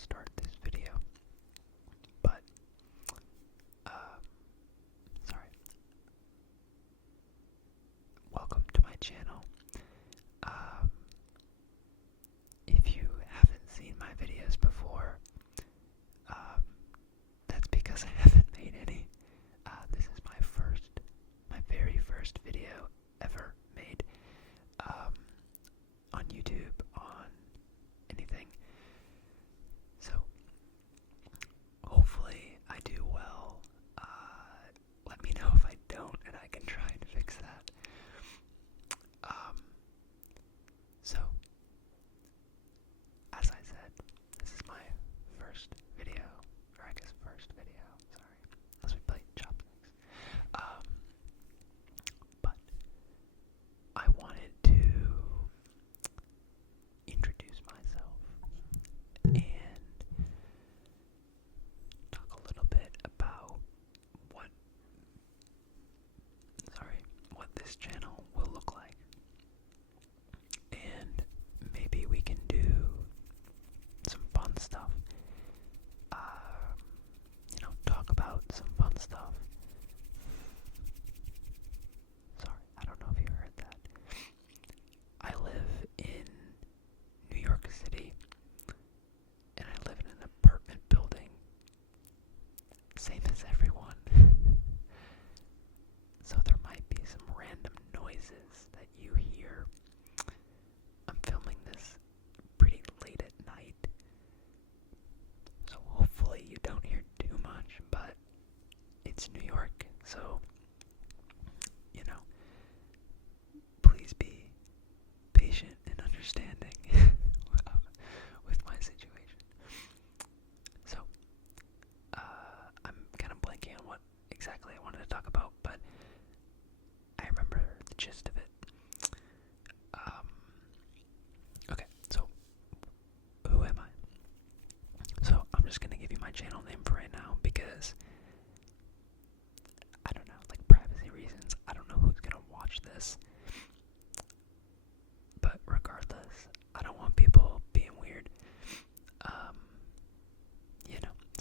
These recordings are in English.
start this video, but, sorry. Welcome to my channel. If you haven't seen my videos before, that's because I haven't made any. This is my very first video ever made, on YouTube, on anything. So, hopefully I do well. Let me know if I don't, and I can try and fix that. So, as I said, this is my first video, or I guess first video, sorry, unless we play chopsticks. But I wanted to introduce myself and talk a little bit about what this channel will look like. And maybe we can do some fun stuff. Talk about some fun stuff. Sorry, I don't know if you heard that. I live in New York City, and I live in an apartment building, same as everyone. So there might be some random noises that you hear. I'm filming this pretty late at night, so hopefully you don't hear too much, but it's New York, so, please be patient and understanding with my situation. So, I'm kind of blanking on what exactly I wanted to talk about, but I remember the gist of it. Okay, so, who am I? So, I'm just gonna give you my channel name for right now, because I don't know, like privacy reasons, I don't know who's gonna watch this. But regardless, I don't want people being weird.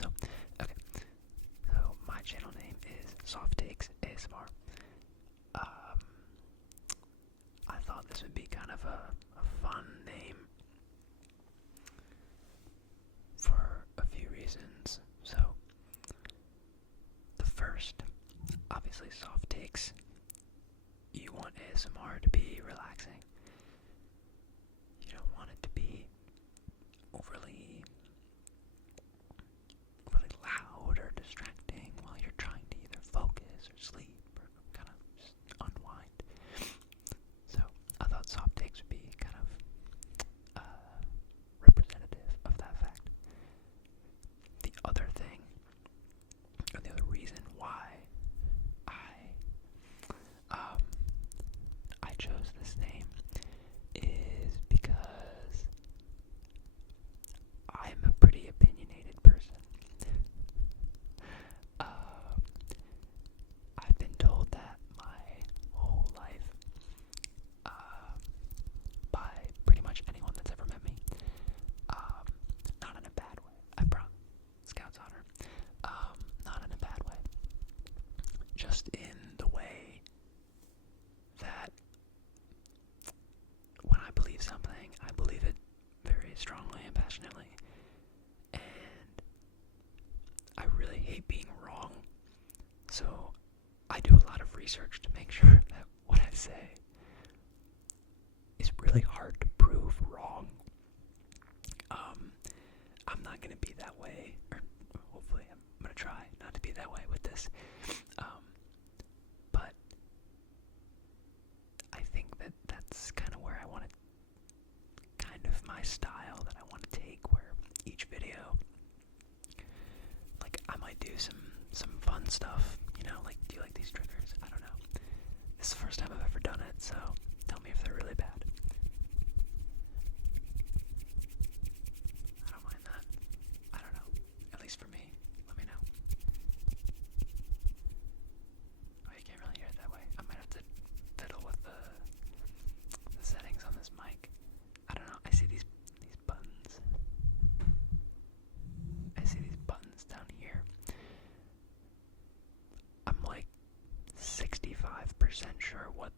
So, okay. So, my channel name is Soft Takes ASMR. I thought this would be kind of a fun name for a few reasons. So, the first, obviously, Soft Takes. You want ASMR to be relaxing. You don't want it to be overly loud or distracting while you're trying to either focus or sleep or kind of just unwind. So I thought Soft Takes would be kind of representative of that fact. The other thing, or the other reason why I chose this name is because I'm a pretty opinionated person. I've been told that my whole life, by pretty much anyone that's ever met me, not in a bad way, I brought Scout's honor, not in a bad way, just in the way that when I believe something, I believe it very strongly and passionately, and I really hate being wrong, so I do a lot of research to make sure that what I say is really hard to prove wrong. I'm not going to be that way, or hopefully I'm going to try not to be that way with this, but I think that that's kind of where I want to, kind of my style that I want to take, where each video, like I might do some fun stuff, like do you like these triggers? I don't know. This is the first time I've ever done it, so tell me if they're really bad. I don't mind that. I don't know. At least for me. Let me know. Oh, you can't really hear it that way. I might have to fiddle with the settings on this mic. I don't know. I see these buttons.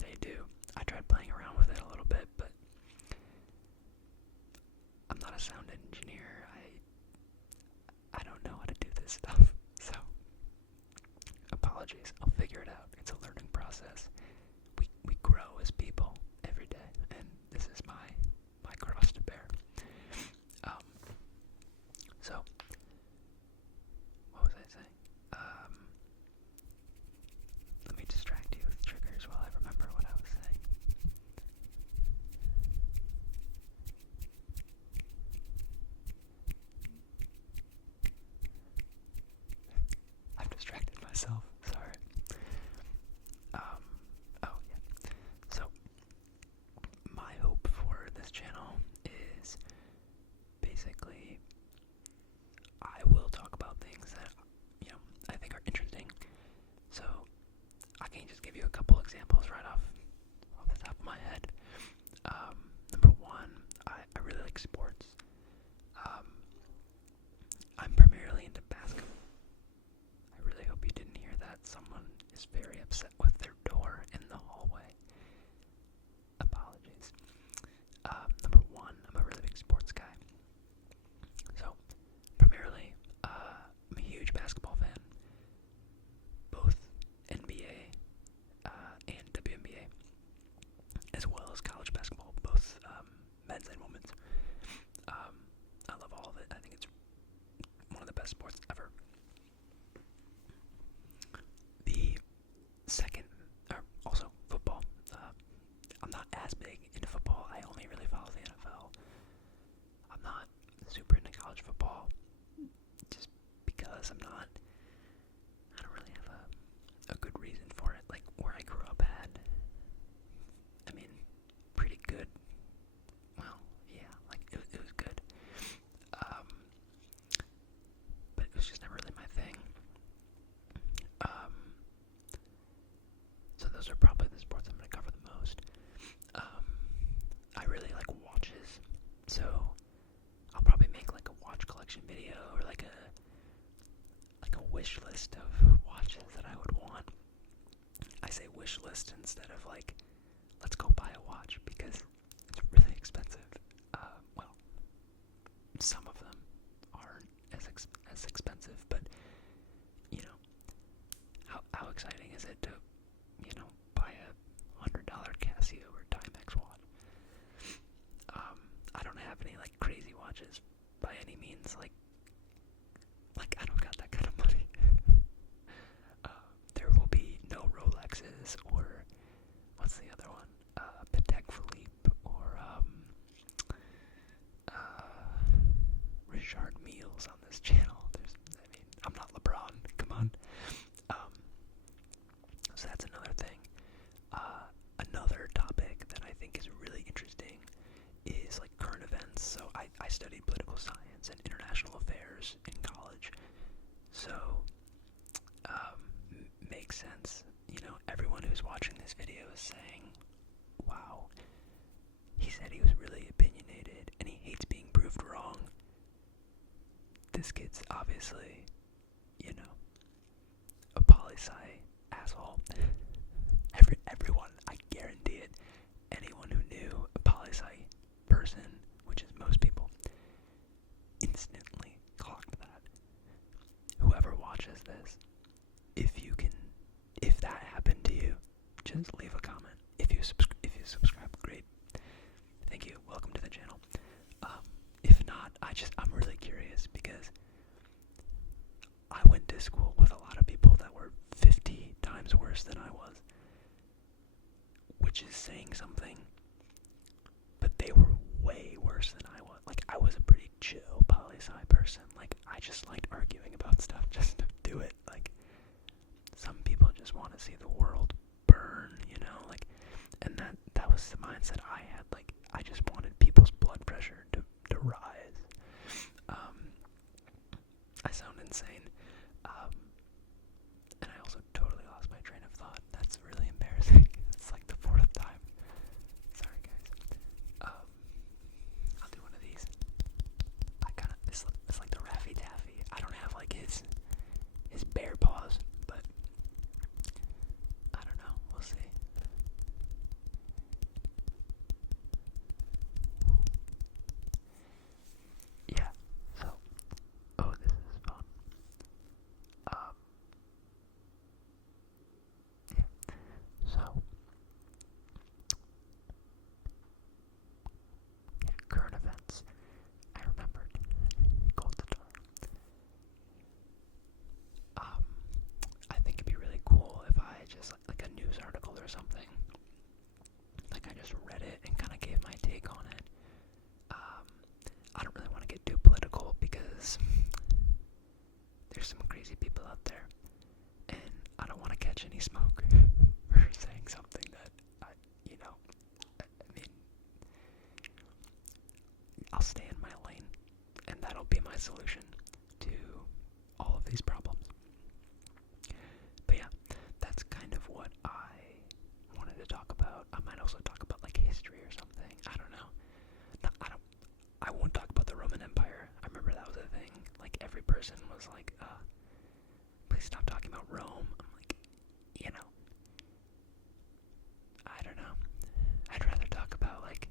They do. I tried playing around with it a little bit, but I'm not a sound engineer. I don't know how to do this stuff, so apologies. I'll figure it out. It's a learning process. We grow as people every day, and this is my cross to bear. So what was I saying? Let me distract you with triggers while I remember what I was saying. I've distracted myself. Sorry. Oh yeah. So my hope for this channel is basically I will talk about things that I think are interesting. So I can just give you a couple examples right off the top of my head. Number one, I really like sports. I'm primarily into basketball. I really hope you didn't hear that. Someone is very upset with their door in the hallway. Apologies. Number one, I'm a really big sports guy. So, primarily, I'm a huge basketball fan. Both NBA and WNBA, as well as college basketball, both men's and women's. I love all of it. I think it's one of the best sports ever. The second, also football. I'm not as big into football. I only really follow the NFL. I'm not super into college football, just because I don't really have a good reason for it. Like, where I grew up had, I mean, pretty good, well, yeah, like, it was good. But it was just never really my thing. So those are probably the sports I'm going to cover the most. I really like watches, so I'll probably make like a watch collection video or like a wish list of watches that I would want. I say wish list instead of like, let's go buy a watch, because it's really expensive. Well, some of them aren't as expensive, but how exciting is it to buy a $100 Casio or Timex watch? I don't have any like crazy watches by any means. Like I don't got that kind of money. There will be no Rolexes or what's the other one? Patek Philippe or Richard Mille on this channel. I'm not LeBron. Come on. So that's another thing. Another topic that I think is really interesting is like current events. So I studied political science and international affairs in college. So makes sense. Everyone who's watching this video is saying, wow, he said he was really opinionated and he hates being proved wrong. This kid's obviously, a poli-sci asshole. Everyone, I guarantee it, anyone who knew a poli-sci person, which is most people, instantly clocked that. Whoever watches this, if that happened to you, just leave a comment. If you subscribe, great. Thank you. Welcome to the channel. If not, I'm really curious, because I went to school with a lot of people that were 50 times worse than I was, which is saying something, but they were way worse than I was. Like, I was a pretty chill poli-sci person. Like, I just liked arguing about stuff just to do it. Like, some people just want to see the world burn, like, and that was the mindset I had. Like, I just wanted people's blood pressure to rise. I sound insane. And I also totally lost my train of thought. That's really embarrassing. It's like the 4th time. Sorry, guys. I'll do one of these. It's like the Raffy Taffy. I don't have like his bear paws, but I don't know. We'll see. solution to all of these problems. But yeah, that's kind of what I wanted to talk about. I might also talk about like history or something. I don't know. No, I won't talk about the Roman Empire. I remember that was a thing. Like every person was like, please stop talking about Rome. I'm like, I don't know. I'd rather talk about like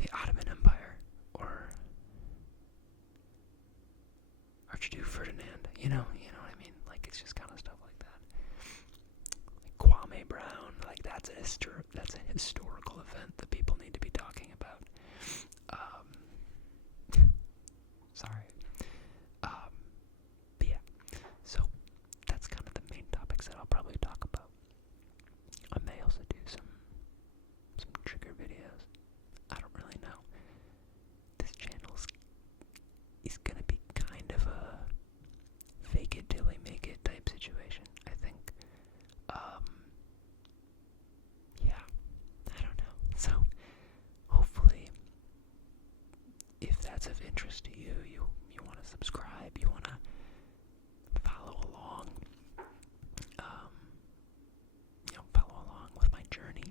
the Ottoman Empire or Archduke Ferdinand. You know what I mean? Like it's just kind of stuff like that. Like Kwame Brown. Like that's a historical event that people need to be talking about. Sorry. But yeah, so that's kind of the main topics that I'll probably talk about. I may also do some trigger videos. I don't really know. This channel is gonna be kind of a fake it till they make it type situation, I think. Yeah, I don't know. So, hopefully, if that's of interest to you, you want to subscribe, you want to follow along, follow along with my journey,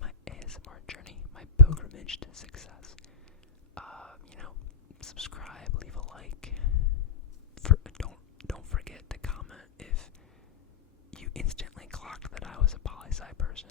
my ASMR journey, my pilgrimage to success. Subscribe, leave a like. Don't forget to comment if you instantly clocked that I was a poli-sci person.